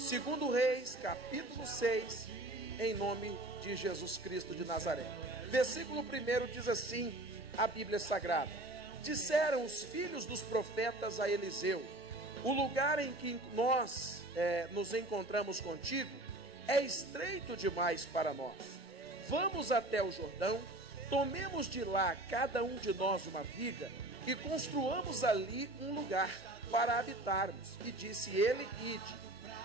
Segundo Reis, capítulo 6, em nome de Jesus Cristo de Nazaré. Versículo 1 diz assim, a Bíblia Sagrada: disseram os filhos dos profetas a Eliseu: o lugar em que nós nos encontramos contigo é estreito demais para nós. Vamos até o Jordão, tomemos de lá cada um de nós uma viga e construamos ali um lugar para habitarmos. E disse ele: ide.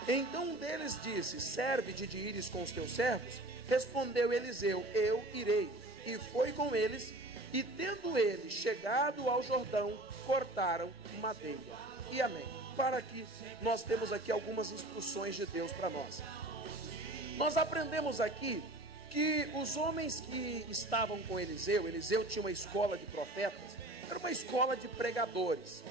Então um deles disse: serve-te de ires com os teus servos? Respondeu Eliseu: eu irei. E foi com eles, e tendo eles chegado ao Jordão, cortaram madeira. E amém. Para aqui, nós temos aqui algumas instruções de Deus para nós. Nós aprendemos aqui que os homens que estavam com Eliseu tinha uma escola de profetas, era uma escola de pregadores.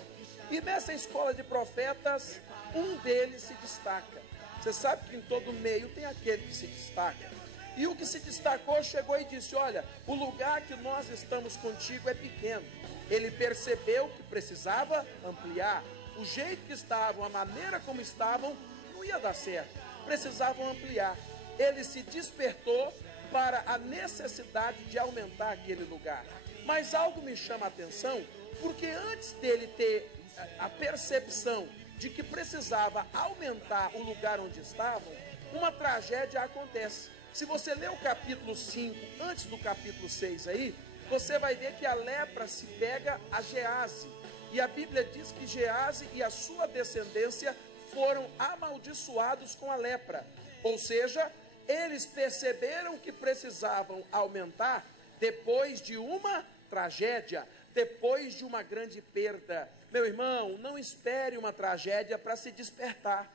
E nessa escola de profetas, um deles se destaca. Você sabe que em todo meio tem aquele que se destaca. E o que se destacou chegou e disse: olha, o lugar que nós estamos contigo é pequeno. Ele percebeu que precisava ampliar. O jeito que estavam, a maneira como estavam, não ia dar certo. Precisavam ampliar. Ele se despertou para a necessidade de aumentar aquele lugar. Mas algo me chama a atenção, porque antes dele ter a percepção de que precisava aumentar o lugar onde estavam, uma tragédia acontece. Se você ler o capítulo 5, antes do capítulo 6 aí, você vai ver que a lepra se pega a Gease. E a Bíblia diz que Gease e a sua descendência foram amaldiçoados com a lepra. Ou seja, eles perceberam que precisavam aumentar depois de uma tragédia, depois de uma grande perda. Meu irmão, não espere uma tragédia para se despertar.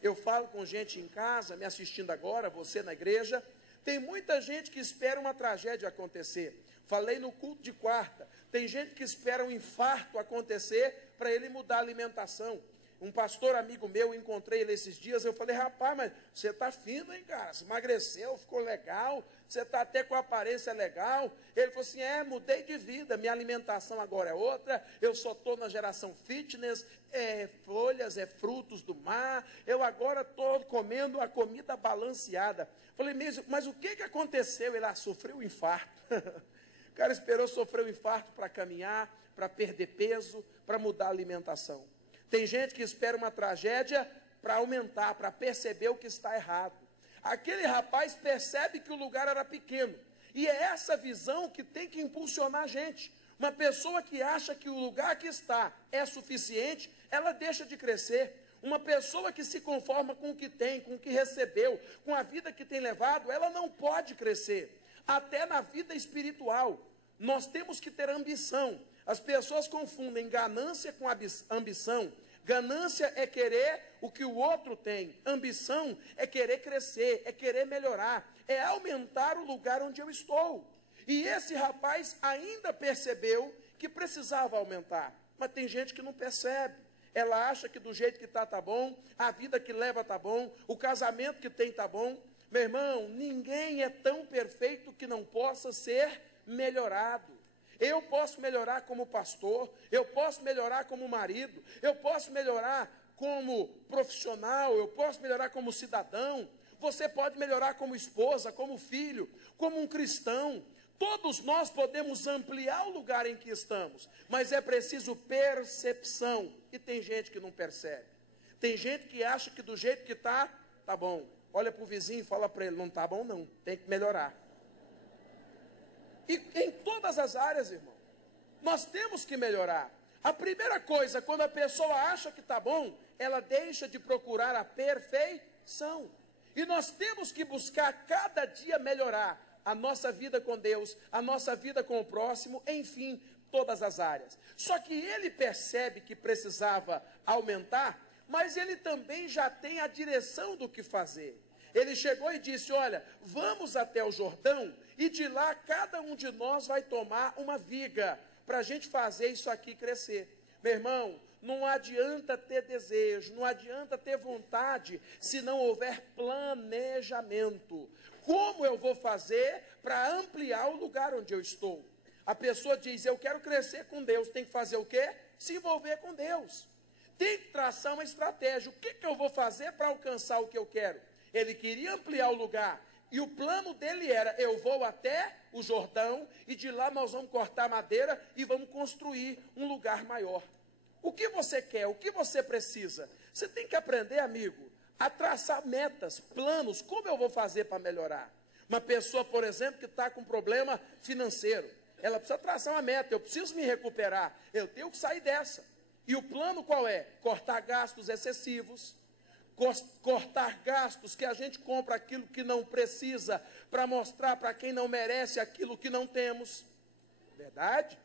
Eu falo com gente em casa, me assistindo agora, você na igreja, tem muita gente que espera uma tragédia acontecer. Falei no culto de quarta, tem gente que espera um infarto acontecer para ele mudar a alimentação. Um pastor amigo meu, encontrei ele esses dias, eu falei: rapaz, mas você está fino, hein, cara? Você emagreceu, ficou legal, você está até com a aparência legal. Ele falou assim: mudei de vida, minha alimentação agora é outra, eu só estou na geração fitness, folhas, frutos do mar, eu agora estou comendo a comida balanceada. Falei: mas o que aconteceu? Ele sofreu um infarto. O cara esperou sofrer um infarto para caminhar, para perder peso, para mudar a alimentação. Tem gente que espera uma tragédia para aumentar, para perceber o que está errado. Aquele rapaz percebe que o lugar era pequeno. E é essa visão que tem que impulsionar a gente. Uma pessoa que acha que o lugar que está é suficiente, ela deixa de crescer. Uma pessoa que se conforma com o que tem, com o que recebeu, com a vida que tem levado, ela não pode crescer. Até na vida espiritual, nós temos que ter ambição. As pessoas confundem ganância com ambição. Ganância é querer o que o outro tem. Ambição é querer crescer, é querer melhorar, é aumentar o lugar onde eu estou. E esse rapaz ainda percebeu que precisava aumentar. Mas tem gente que não percebe. Ela acha que do jeito que está bom, a vida que leva está bom, o casamento que tem está bom. Meu irmão, ninguém é tão perfeito que não possa ser melhorado. Eu posso melhorar como pastor, eu posso melhorar como marido, eu posso melhorar como profissional, eu posso melhorar como cidadão, você pode melhorar como esposa, como filho, como um cristão. Todos nós podemos ampliar o lugar em que estamos, mas é preciso percepção. E tem gente que não percebe. Tem gente que acha que do jeito que está, tá bom. Olha para o vizinho e fala para ele: não está bom não, tem que melhorar. E em todas as áreas, irmão, nós temos que melhorar. A primeira coisa, quando a pessoa acha que está bom, ela deixa de procurar a perfeição. E nós temos que buscar cada dia melhorar a nossa vida com Deus, a nossa vida com o próximo, enfim, todas as áreas. Só que ele percebe que precisava aumentar, mas ele também já tem a direção do que fazer. Ele chegou e disse: olha, vamos até o Jordão e de lá cada um de nós vai tomar uma viga para a gente fazer isso aqui crescer. Meu irmão, não adianta ter desejo, não adianta ter vontade se não houver planejamento. Como eu vou fazer para ampliar o lugar onde eu estou? A pessoa diz: eu quero crescer com Deus, tem que fazer o quê? Se envolver com Deus. tem que traçar uma estratégia. O que eu vou fazer para alcançar o que eu quero? Ele queria ampliar o lugar. E o plano dele era, eu vou até o Jordão e de lá nós vamos cortar madeira e vamos construir um lugar maior. O que você quer? O que você precisa? Você tem que aprender, amigo, a traçar metas, planos. Como eu vou fazer para melhorar? Uma pessoa, por exemplo, que está com problema financeiro, ela precisa traçar uma meta. Eu preciso me recuperar, eu tenho que sair dessa. E o plano qual é? Cortar gastos excessivos, cortar gastos que a gente compra aquilo que não precisa para mostrar para quem não merece aquilo que não temos. Verdade?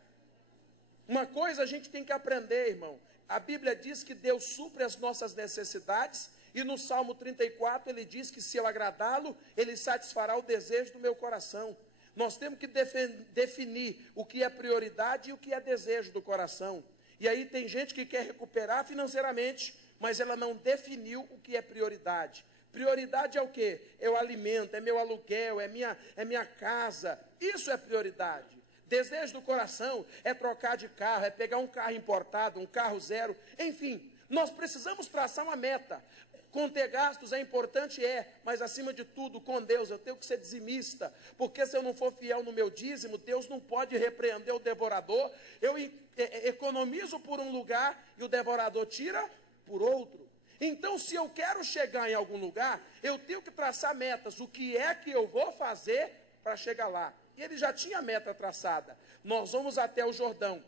Uma coisa a gente tem que aprender, irmão. A Bíblia diz que Deus supre as nossas necessidades e no Salmo 34 ele diz que se eu agradá-lo, ele satisfará o desejo do meu coração. Nós temos que definir o que é prioridade e o que é desejo do coração. E aí tem gente que quer recuperar financeiramente, mas ela não definiu o que é prioridade. Prioridade é o quê? É o alimento, é meu aluguel, é minha casa. Isso é prioridade. Desejo do coração é trocar de carro, é pegar um carro importado, um carro zero. Enfim, nós precisamos traçar uma meta. Conter gastos é importante, mas acima de tudo, com Deus, eu tenho que ser dizimista, porque se eu não for fiel no meu dízimo, Deus não pode repreender o devorador. Eu economizo por um lugar e o devorador tira por outro. Então, se eu quero chegar em algum lugar, eu tenho que traçar metas. O que é que eu vou fazer para chegar lá? E ele já tinha a meta traçada. Nós vamos até o Jordão.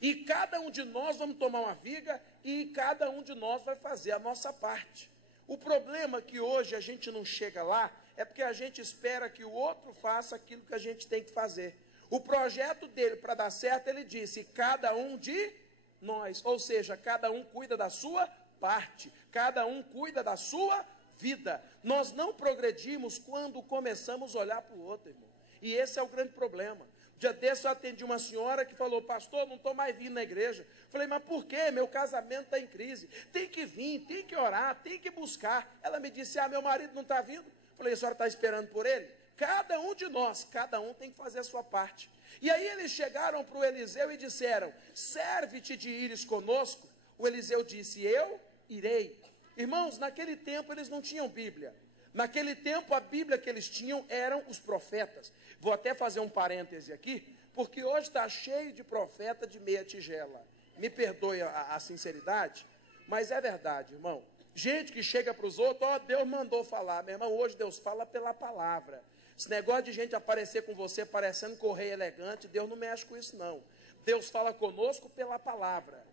E cada um de nós vamos tomar uma viga e cada um de nós vai fazer a nossa parte. O problema é que hoje a gente não chega lá é porque a gente espera que o outro faça aquilo que a gente tem que fazer. O projeto dele, para dar certo, ele disse, cada um de nós. Ou seja, cada um cuida da sua parte. Cada um cuida da sua vida. Nós não progredimos quando começamos a olhar para o outro, irmão. E esse é o grande problema. Dia desse eu atendi uma senhora que falou, pastor, não estou mais vindo na igreja. Falei, mas por quê? Meu casamento está em crise. Tem que vir, tem que orar, tem que buscar. Ela me disse, meu marido não está vindo. Falei, a senhora está esperando por ele? Cada um de nós, cada um tem que fazer a sua parte. E aí eles chegaram para o Eliseu e disseram, serve-te de ires conosco. O Eliseu disse, eu irei. Irmãos, naquele tempo eles não tinham Bíblia. Naquele tempo, a Bíblia que eles tinham eram os profetas. Vou até fazer um parêntese aqui, porque hoje está cheio de profeta de meia tigela. Me perdoe a sinceridade, mas é verdade, irmão. Gente que chega para os outros, Deus mandou falar. Meu irmão, hoje Deus fala pela palavra. Esse negócio de gente aparecer com você parecendo correio elegante, Deus não mexe com isso, não. Deus fala conosco pela palavra.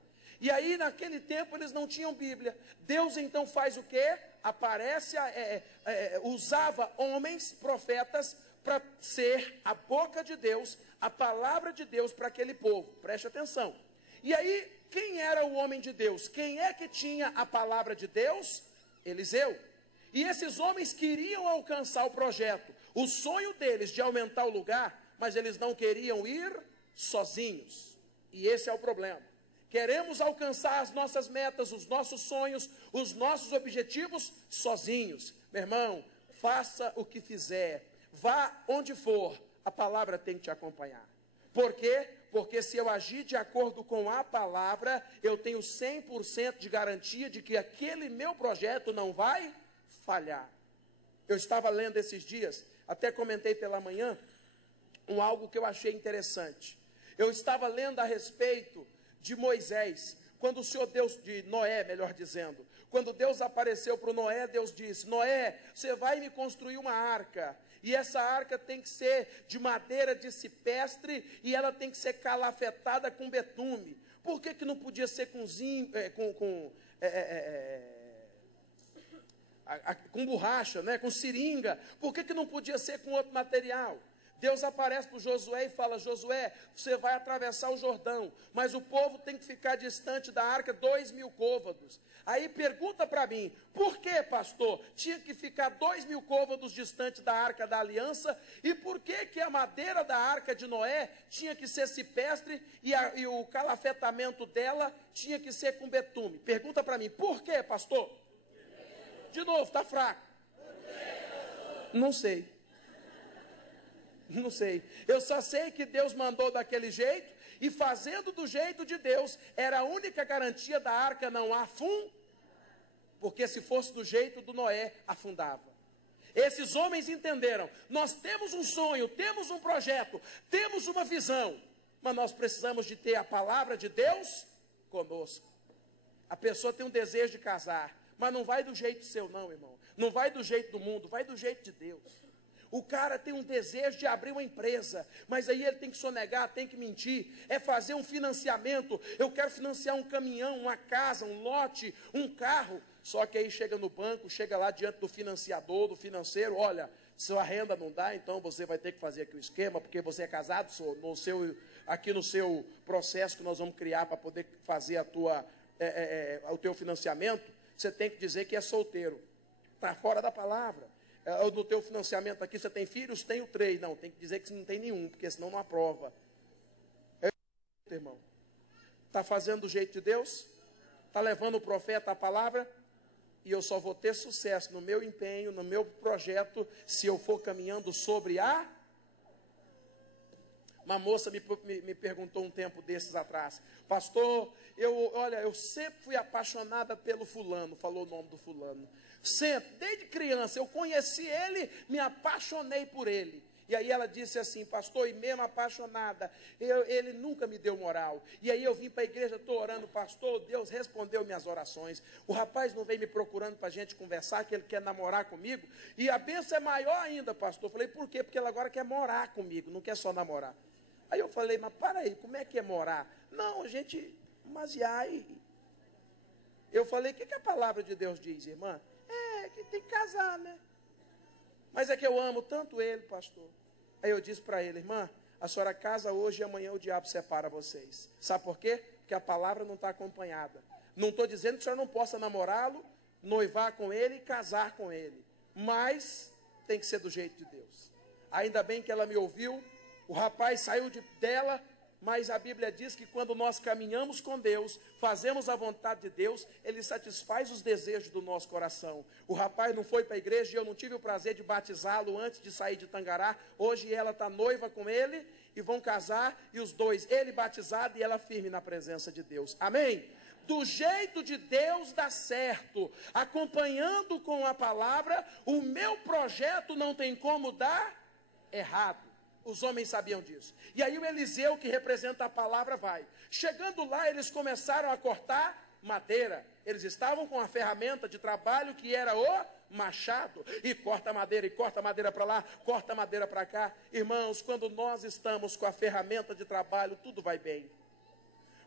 E aí, naquele tempo, eles não tinham Bíblia. Deus, então, faz o quê? Aparece, usava homens, profetas, para ser a boca de Deus, a palavra de Deus para aquele povo. Preste atenção. E aí, quem era o homem de Deus? Quem é que tinha a palavra de Deus? Eliseu. E esses homens queriam alcançar o projeto. O sonho deles de aumentar o lugar, mas eles não queriam ir sozinhos. E esse é o problema. Queremos alcançar as nossas metas, os nossos sonhos, os nossos objetivos sozinhos. Meu irmão, faça o que fizer, vá onde for, a palavra tem que te acompanhar. Por quê? Porque se eu agir de acordo com a palavra, eu tenho 100% de garantia de que aquele meu projeto não vai falhar. Eu estava lendo esses dias, até comentei pela manhã, algo que eu achei interessante. Eu estava lendo a respeito de Moisés, quando o Senhor Deus, de Noé, melhor dizendo, quando Deus apareceu para o Noé, Deus disse, Noé, você vai me construir uma arca, e essa arca tem que ser de madeira de cipestre, e ela tem que ser calafetada com betume. Por que não podia ser com borracha, né, com seringa? Por que não podia ser com outro material? Deus aparece para Josué e fala, Josué, você vai atravessar o Jordão, mas o povo tem que ficar distante da arca 2.000 côvados. Aí pergunta para mim, por que, pastor, tinha que ficar 2.000 côvados distante da arca da aliança? E por que a madeira da arca de Noé tinha que ser cipestre e o calafetamento dela tinha que ser com betume? Pergunta para mim, por que, pastor? De novo, está fraco. Não sei. Não sei. Eu só sei que Deus mandou daquele jeito E fazendo do jeito de Deus, era a única garantia da arca não afundar. Porque se fosse do jeito do Noé, afundava. Esses homens entenderam, nós temos um sonho, temos um projeto, temos uma visão, mas nós precisamos de ter a palavra de Deus conosco. A pessoa tem um desejo de casar, mas não vai do jeito seu não, irmão. Não vai do jeito do mundo, vai do jeito de Deus. O cara tem um desejo de abrir uma empresa, mas aí ele tem que sonegar, tem que mentir, é fazer um financiamento. Eu quero financiar um caminhão, uma casa, um lote, um carro. Só que aí chega no banco, chega lá diante do financiador, do financeiro, olha, sua renda não dá, então você vai ter que fazer aqui o esquema, porque você é casado, aqui no seu processo que nós vamos criar para poder fazer o teu financiamento, você tem que dizer que é solteiro. Está fora da palavra. No teu financiamento aqui, você tem filhos? Tenho 3. Não, tem que dizer que não tem nenhum, porque senão não aprova. Irmão, está fazendo do jeito de Deus? Está levando o profeta a palavra? E eu só vou ter sucesso no meu empenho, no meu projeto, se eu for caminhando sobre a... Uma moça me perguntou um tempo desses atrás, pastor, eu sempre fui apaixonada pelo fulano, falou o nome do fulano. Sempre, desde criança, eu conheci ele, me apaixonei por ele. E aí ela disse assim, pastor, e mesmo apaixonada, ele nunca me deu moral. E aí eu vim para a igreja, estou orando, pastor, Deus respondeu minhas orações. O rapaz não vem me procurando para a gente conversar, que ele quer namorar comigo. E a bênção é maior ainda, pastor. Eu falei, por quê? Porque ele agora quer morar comigo, não quer só namorar. Aí eu falei, mas para aí, como é que é morar? Não, a gente, mas e aí? Eu falei, o que a palavra de Deus diz, irmã? Que tem que casar, né? Mas é que eu amo tanto ele, pastor. Aí eu disse para ele, irmã, a senhora casa hoje e amanhã o diabo separa vocês. Sabe por quê? Porque a palavra não está acompanhada. Não estou dizendo que a senhora não possa namorá-lo, noivar com ele e casar com ele. Mas tem que ser do jeito de Deus. Ainda bem que ela me ouviu, o rapaz saiu dela, mas a Bíblia diz que quando nós caminhamos com Deus, fazemos a vontade de Deus, Ele satisfaz os desejos do nosso coração. O rapaz não foi para a igreja e eu não tive o prazer de batizá-lo antes de sair de Tangará. Hoje ela está noiva com ele e vão casar, e os dois, ele batizado e ela firme na presença de Deus. Amém? Do jeito de Deus dá certo, acompanhando com a palavra, o meu projeto não tem como dar errado. Os homens sabiam disso. E aí o Eliseu, que representa a palavra, vai. Chegando lá, eles começaram a cortar madeira. Eles estavam com a ferramenta de trabalho que era o machado. E corta madeira para lá, corta madeira para cá. Irmãos, quando nós estamos com a ferramenta de trabalho, tudo vai bem.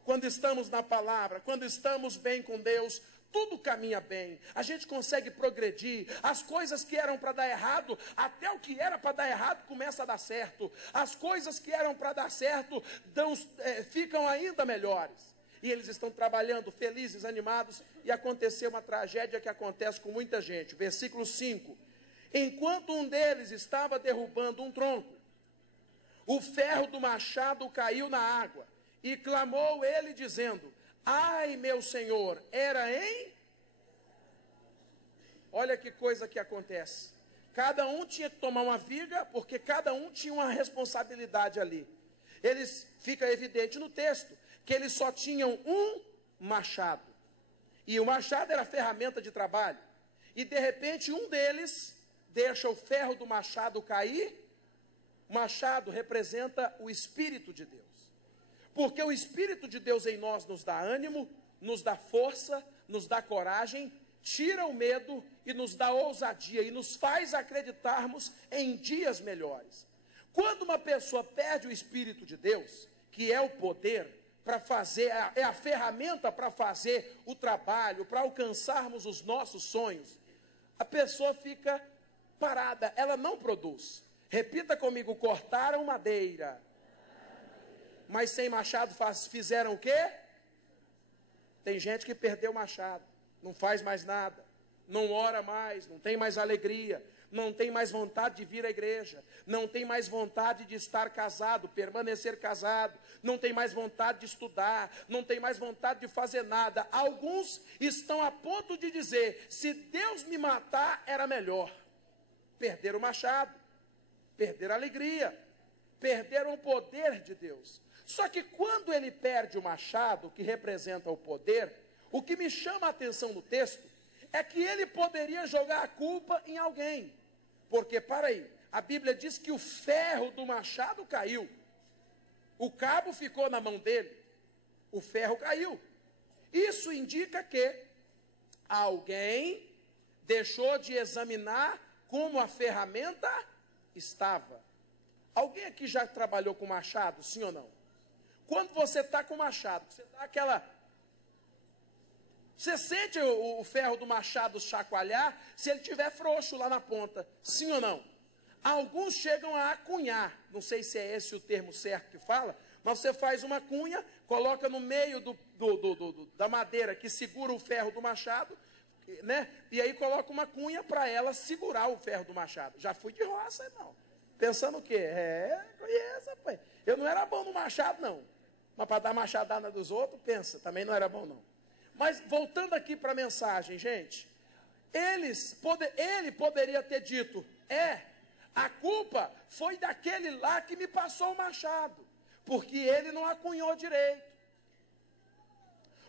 Quando estamos na palavra, quando estamos bem com Deus, tudo caminha bem, a gente consegue progredir. As coisas que eram para dar errado, até o que era para dar errado começa a dar certo. As coisas que eram para dar certo ficam ainda melhores. E eles estão trabalhando felizes, animados, e aconteceu uma tragédia que acontece com muita gente. Versículo 5. Enquanto um deles estava derrubando um tronco, o ferro do machado caiu na água, e clamou ele dizendo, ai meu Senhor, era em... Olha que coisa que acontece. Cada um tinha que tomar uma viga, porque cada um tinha uma responsabilidade ali. Fica evidente no texto, que eles só tinham um machado. E o machado era a ferramenta de trabalho. E de repente um deles deixa o ferro do machado cair. O machado representa o Espírito de Deus. Porque o Espírito de Deus em nós nos dá ânimo, nos dá força, nos dá coragem, tira o medo e nos dá ousadia e nos faz acreditarmos em dias melhores. Quando uma pessoa perde o Espírito de Deus, que é o poder para fazer, é a ferramenta para fazer o trabalho, para alcançarmos os nossos sonhos, a pessoa fica parada, ela não produz. Repita comigo, cortaram madeira. Mas sem machado fizeram o quê? Tem gente que perdeu o machado, não faz mais nada, não ora mais, não tem mais alegria, não tem mais vontade de vir à igreja, não tem mais vontade de estar casado, permanecer casado, não tem mais vontade de estudar, não tem mais vontade de fazer nada. Alguns estão a ponto de dizer, se Deus me matar, era melhor. Perderam o machado, perderam a alegria, perderam o poder de Deus. Só que quando ele perde o machado, que representa o poder, o que me chama a atenção no texto é que ele poderia jogar a culpa em alguém. Porque, para aí, a Bíblia diz que o ferro do machado caiu. O cabo ficou na mão dele. O ferro caiu. Isso indica que alguém deixou de examinar como a ferramenta estava. Alguém aqui já trabalhou com machado, sim ou não? Quando você está com machado, você dá aquela... Você sente o ferro do machado chacoalhar se ele estiver frouxo lá na ponta, sim ou não? Alguns chegam a acunhar, não sei se é esse o termo certo que fala, mas você faz uma cunha, coloca no meio da madeira que segura o ferro do machado, né? E aí coloca uma cunha para ela segurar o ferro do machado. Já fui de roça, irmão. Pensando o quê? Conheço, pai. Eu não era bom no machado, não. Mas para dar machadada dos outros, pensa, também não era bom, não. Mas voltando aqui para a mensagem, gente, ele poderia ter dito, a culpa foi daquele lá que me passou o machado, porque ele não acunhou direito.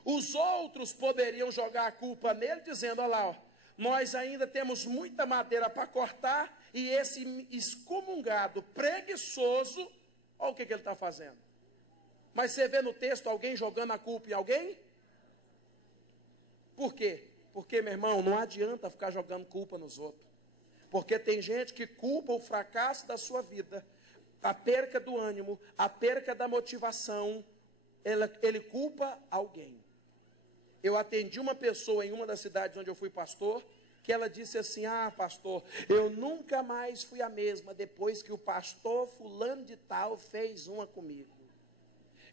Os outros poderiam jogar a culpa nele, dizendo, olha lá, ó, nós ainda temos muita madeira para cortar, e esse excomungado, preguiçoso, olha o que ele está fazendo. Mas você vê no texto alguém jogando a culpa em alguém? Por quê? Porque, meu irmão, não adianta ficar jogando culpa nos outros. Porque tem gente que culpa o fracasso da sua vida, a perca do ânimo, a perca da motivação, ele culpa alguém. Eu atendi uma pessoa em uma das cidades onde eu fui pastor, que ela disse assim, pastor, eu nunca mais fui a mesma depois que o pastor fulano de tal fez uma comigo.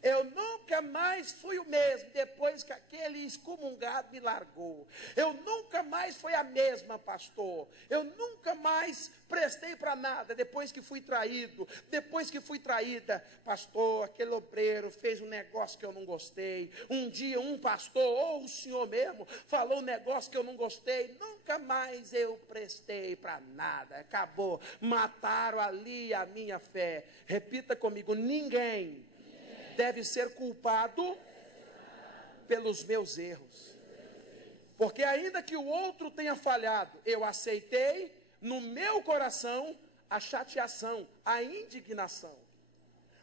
Eu nunca mais fui o mesmo depois que aquele excomungado me largou. Eu nunca mais fui a mesma, pastor. Eu nunca mais prestei para nada depois que fui traído. Depois que fui traída, pastor, aquele obreiro fez um negócio que eu não gostei. Um dia um pastor, ou o senhor mesmo, falou um negócio que eu não gostei. Nunca mais eu prestei para nada. Acabou. Mataram ali a minha fé. Repita comigo, ninguém deve ser culpado pelos meus erros. Porque ainda que o outro tenha falhado, eu aceitei no meu coração a chateação, a indignação.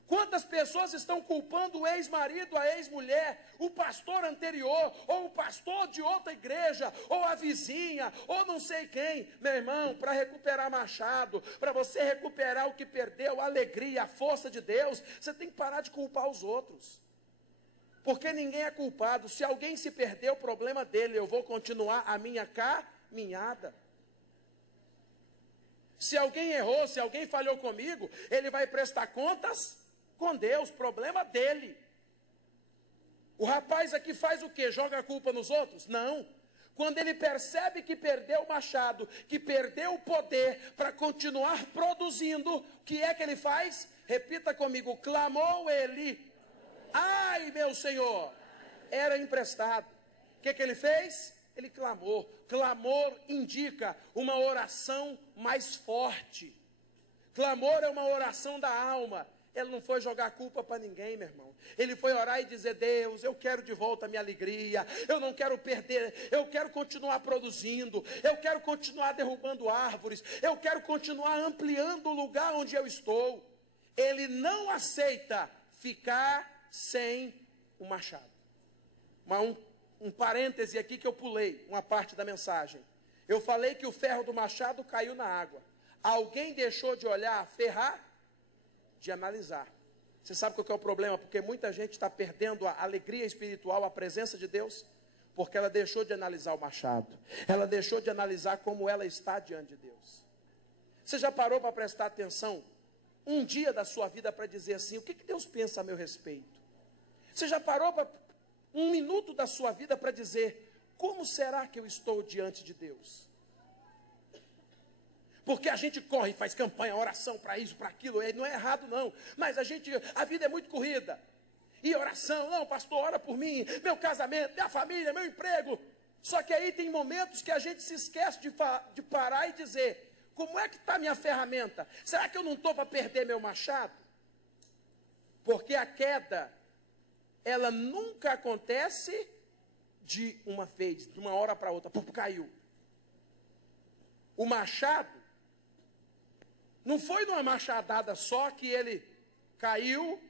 Quantas pessoas estão culpando o ex-marido, a ex-mulher, o pastor anterior, ou o pastor de outra igreja, ou a vizinha, ou não sei quem. Meu irmão, para recuperar machado, para você recuperar o que perdeu, a alegria, a força de Deus, você tem que parar de culpar os outros. Porque ninguém é culpado. Se alguém se perdeu, o problema dele, eu vou continuar a minha caminhada. Se alguém errou, se alguém falhou comigo, ele vai prestar contas com Deus, problema dele. O rapaz aqui faz o quê? Joga a culpa nos outros? Não. Quando ele percebe que perdeu o machado, que perdeu o poder para continuar produzindo, o que é que ele faz? Repita comigo, clamou ele. Ai, meu Senhor, era emprestado. O que ele fez? Ele clamou. Clamor indica uma oração mais forte. Clamor é uma oração da alma. Ele não foi jogar culpa para ninguém, meu irmão. Ele foi orar e dizer, Deus, eu quero de volta a minha alegria. Eu não quero perder, eu quero continuar produzindo. Eu quero continuar derrubando árvores. Eu quero continuar ampliando o lugar onde eu estou. Ele não aceita ficar sem o machado. Mas um parêntese aqui que eu pulei, uma parte da mensagem. Eu falei que o ferro do machado caiu na água. Alguém deixou de olhar, ferrar, de analisar. Você sabe qual que é o problema? Porque muita gente está perdendo a alegria espiritual, a presença de Deus, porque ela deixou de analisar o machado. Ela deixou de analisar como ela está diante de Deus. Você já parou para prestar atenção um dia da sua vida para dizer assim, o que Deus pensa a meu respeito? Você já parou para um minuto da sua vida para dizer, como será que eu estou diante de Deus? Porque a gente corre e faz campanha, oração para isso, para aquilo, não é errado não, mas a vida é muito corrida, e oração, não, pastor, ora por mim, meu casamento, minha família, meu emprego, só que aí tem momentos que a gente se esquece de parar e dizer, como é que está a minha ferramenta? Será que eu não estou para perder meu machado? Porque a queda, ela nunca acontece de uma vez, de uma hora para outra, caiu. O machado, não foi numa machadada só que ele caiu,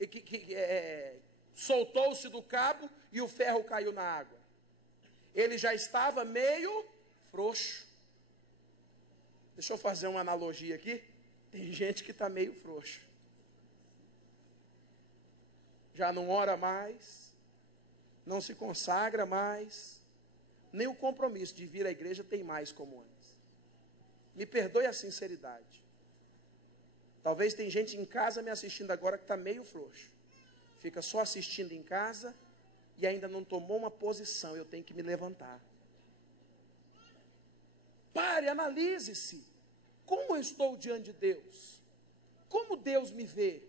e soltou-se do cabo e o ferro caiu na água. Ele já estava meio frouxo. Deixa eu fazer uma analogia aqui. Tem gente que está meio frouxo. Já não ora mais, não se consagra mais, nem o compromisso de vir à igreja tem mais como antes. Me perdoe a sinceridade. Talvez tem gente em casa me assistindo agora que está meio frouxo. Fica só assistindo em casa e ainda não tomou uma posição. Eu tenho que me levantar. Pare, analise-se. Como eu estou diante de Deus? Como Deus me vê?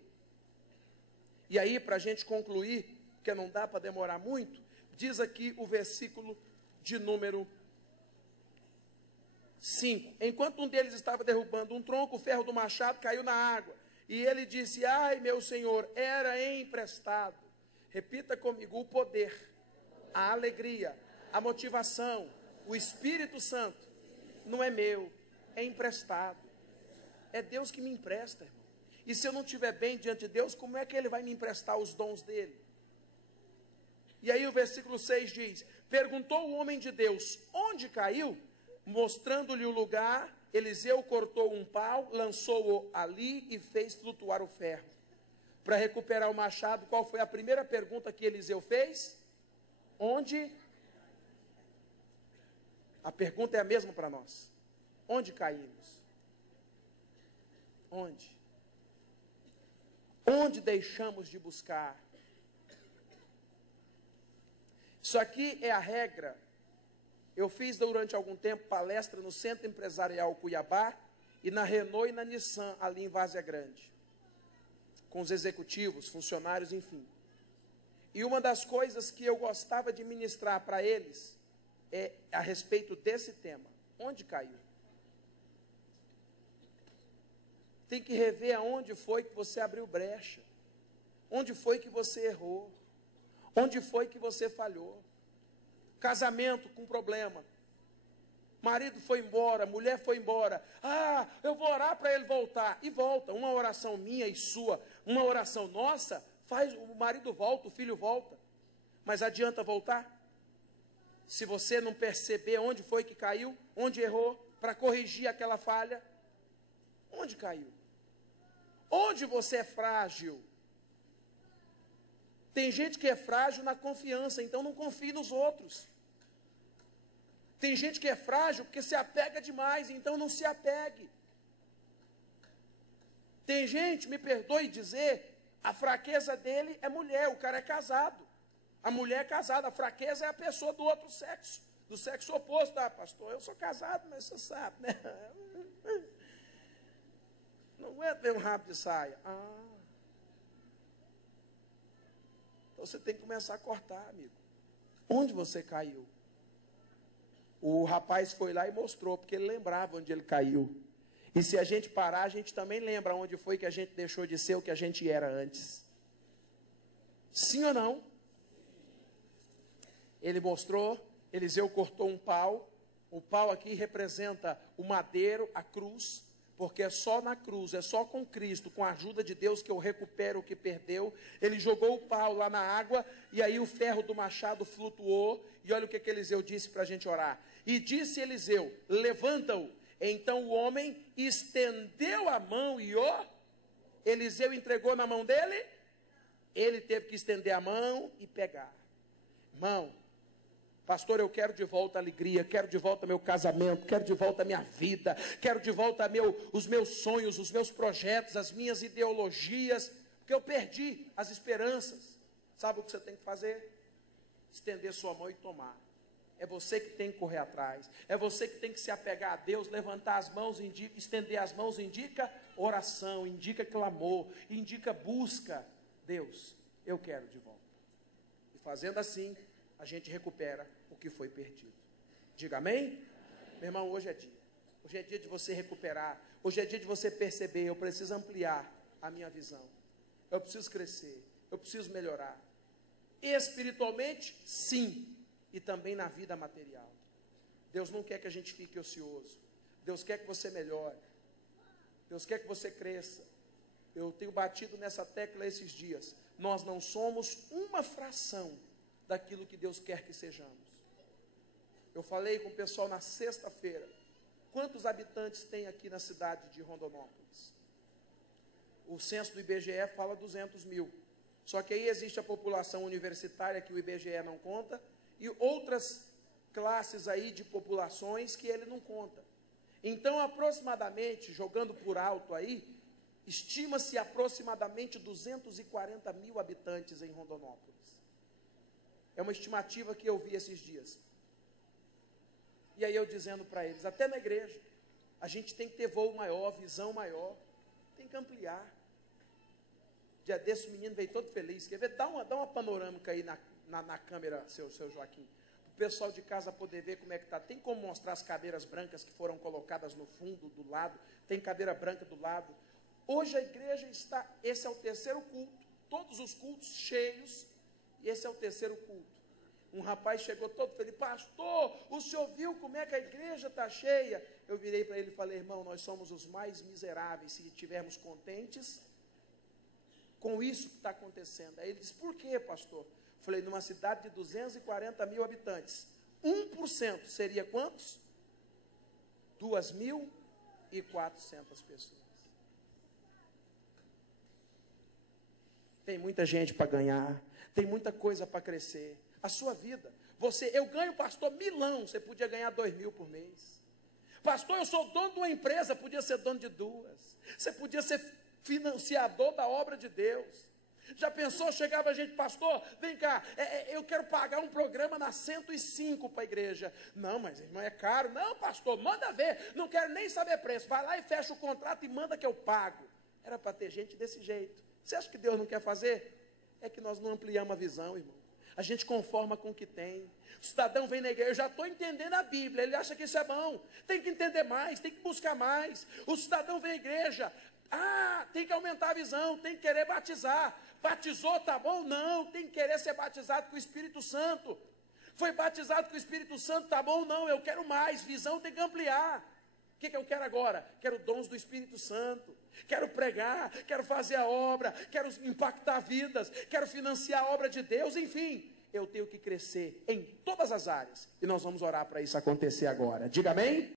E aí, para a gente concluir, porque não dá para demorar muito, diz aqui o versículo de número 5. Enquanto um deles estava derrubando um tronco, o ferro do machado caiu na água. E ele disse: ai, meu Senhor, era emprestado. Repita comigo: o poder, a alegria, a motivação, o Espírito Santo, não é meu, é emprestado. É Deus que me empresta, irmão. E se eu não estiver bem diante de Deus, como é que Ele vai me emprestar os dons dEle? E aí o versículo 6 diz: perguntou o homem de Deus, onde caiu? Mostrando-lhe o lugar, Eliseu cortou um pau, lançou-o ali e fez flutuar o ferro. Para recuperar o machado, qual foi a primeira pergunta que Eliseu fez? Onde? A pergunta é a mesma para nós. Onde caímos? Onde? Onde deixamos de buscar? Isso aqui é a regra. Eu fiz durante algum tempo palestra no Centro Empresarial Cuiabá e na Renault e na Nissan, ali em Várzea Grande, com os executivos, funcionários, enfim. E uma das coisas que eu gostava de ministrar para eles é a respeito desse tema. Onde caiu? Tem que rever aonde foi que você abriu brecha. Onde foi que você errou. Onde foi que você falhou. Casamento com problema. Marido foi embora, mulher foi embora. Ah, eu vou orar para ele voltar. E volta. Uma oração minha e sua, uma oração nossa, faz o marido volta, o filho volta. Mas adianta voltar? Se você não perceber onde foi que caiu, onde errou, para corrigir aquela falha, onde caiu? Onde você é frágil? Tem gente que é frágil na confiança, então não confie nos outros. Tem gente que é frágil porque se apega demais, então não se apegue. Tem gente, me perdoe dizer, a fraqueza dele é mulher, o cara é casado. A mulher é casada, a fraqueza é a pessoa do outro sexo, do sexo oposto. Ah, pastor, eu sou casado, mas você sabe, né? Não aguenta ver um rabo de saia. Ah. Então você tem que começar a cortar, amigo. Onde você caiu? O rapaz foi lá e mostrou, porque ele lembrava onde ele caiu. E se a gente parar, a gente também lembra onde foi que a gente deixou de ser o que a gente era antes. Sim ou não? Ele mostrou, Eliseu cortou um pau. O pau aqui representa o madeiro, a cruz, porque é só na cruz, é só com Cristo, com a ajuda de Deus que eu recupero o que perdeu. Ele jogou o pau lá na água, e aí o ferro do machado flutuou, e olha o que Eliseu disse para a gente orar. E disse Eliseu, levanta-o. Então o homem estendeu a mão e Eliseu entregou na mão dele, ele teve que estender a mão e pegar. Irmão, pastor, eu quero de volta a alegria, quero de volta meu casamento, quero de volta a minha vida, quero de volta os meus sonhos, os meus projetos, as minhas ideologias, porque eu perdi as esperanças. Sabe o que você tem que fazer? Estender sua mão e tomar. É você que tem que correr atrás, é você que tem que se apegar a Deus, levantar as mãos, indica, estender as mãos, indica oração, indica clamor, indica busca. Deus, eu quero de volta. E fazendo assim, a gente recupera o que foi perdido. Diga amém? Amém. Meu irmão, hoje é dia. Hoje é dia de você recuperar. Hoje é dia de você perceber, eu preciso ampliar a minha visão. eu preciso crescer, eu preciso melhorar. Espiritualmente, sim, e também na vida material. Deus não quer que a gente fique ocioso. Deus quer que você melhore. Deus quer que você cresça. Eu tenho batido nessa tecla esses dias. Nós não somos uma fração daquilo que Deus quer que sejamos. Eu falei com o pessoal na sexta-feira. Quantos habitantes tem aqui na cidade de Rondonópolis? O censo do IBGE fala 200 mil. Só que aí existe a população universitária que o IBGE não conta e outras classes aí de populações que ele não conta. Então, aproximadamente, jogando por alto aí, estima-se aproximadamente 240 mil habitantes em Rondonópolis. É uma estimativa que eu vi esses dias. E aí eu dizendo para eles, até na igreja, a gente tem que ter voo maior, visão maior, tem que ampliar. Dia desse o menino veio todo feliz, quer ver? Dá uma panorâmica aí na câmera, seu Joaquim, para o pessoal de casa poder ver como é que está. Tem como mostrar as cadeiras brancas que foram colocadas no fundo, do lado, tem cadeira branca do lado. Hoje a igreja está, esse é o terceiro culto, todos os cultos cheios, e esse é o terceiro culto. Um rapaz chegou todo feliz, pastor, o senhor viu como é que a igreja está cheia? Eu virei para ele e falei, irmão, nós somos os mais miseráveis se estivermos contentes com isso que está acontecendo. Aí ele disse, por quê, pastor? Falei, numa cidade de 240 mil habitantes, 1% seria quantos? 2.400 pessoas. Tem muita gente para ganhar, tem muita coisa para crescer. A sua vida, eu ganho, pastor, milão, você podia ganhar 2.000 por mês. Pastor, eu sou dono de uma empresa, podia ser dono de duas. Você podia ser financiador da obra de Deus. Já pensou, chegava a gente, pastor, vem cá, eu quero pagar um programa na 105 para a igreja. Não, mas irmão, é caro. Não, pastor, manda ver, não quero nem saber preço. Vai lá e fecha o contrato e manda que eu pago. Era para ter gente desse jeito. Você acha que Deus não quer fazer? É que nós não ampliamos a visão, irmão. A gente conforma com o que tem. O cidadão vem na igreja, eu já estou entendendo a Bíblia, ele acha que isso é bom. Tem que entender mais, tem que buscar mais. O cidadão vem à igreja, tem que aumentar a visão, tem que querer batizar. Batizou, tá bom? Não, tem que querer ser batizado com o Espírito Santo. Foi batizado com o Espírito Santo, tá bom? Não, eu quero mais, visão tem que ampliar. O que eu quero agora? Quero dons do Espírito Santo. Quero pregar, quero fazer a obra, quero impactar vidas, quero financiar a obra de Deus, enfim. Eu tenho que crescer em todas as áreas. E nós vamos orar para isso acontecer agora. Diga amém?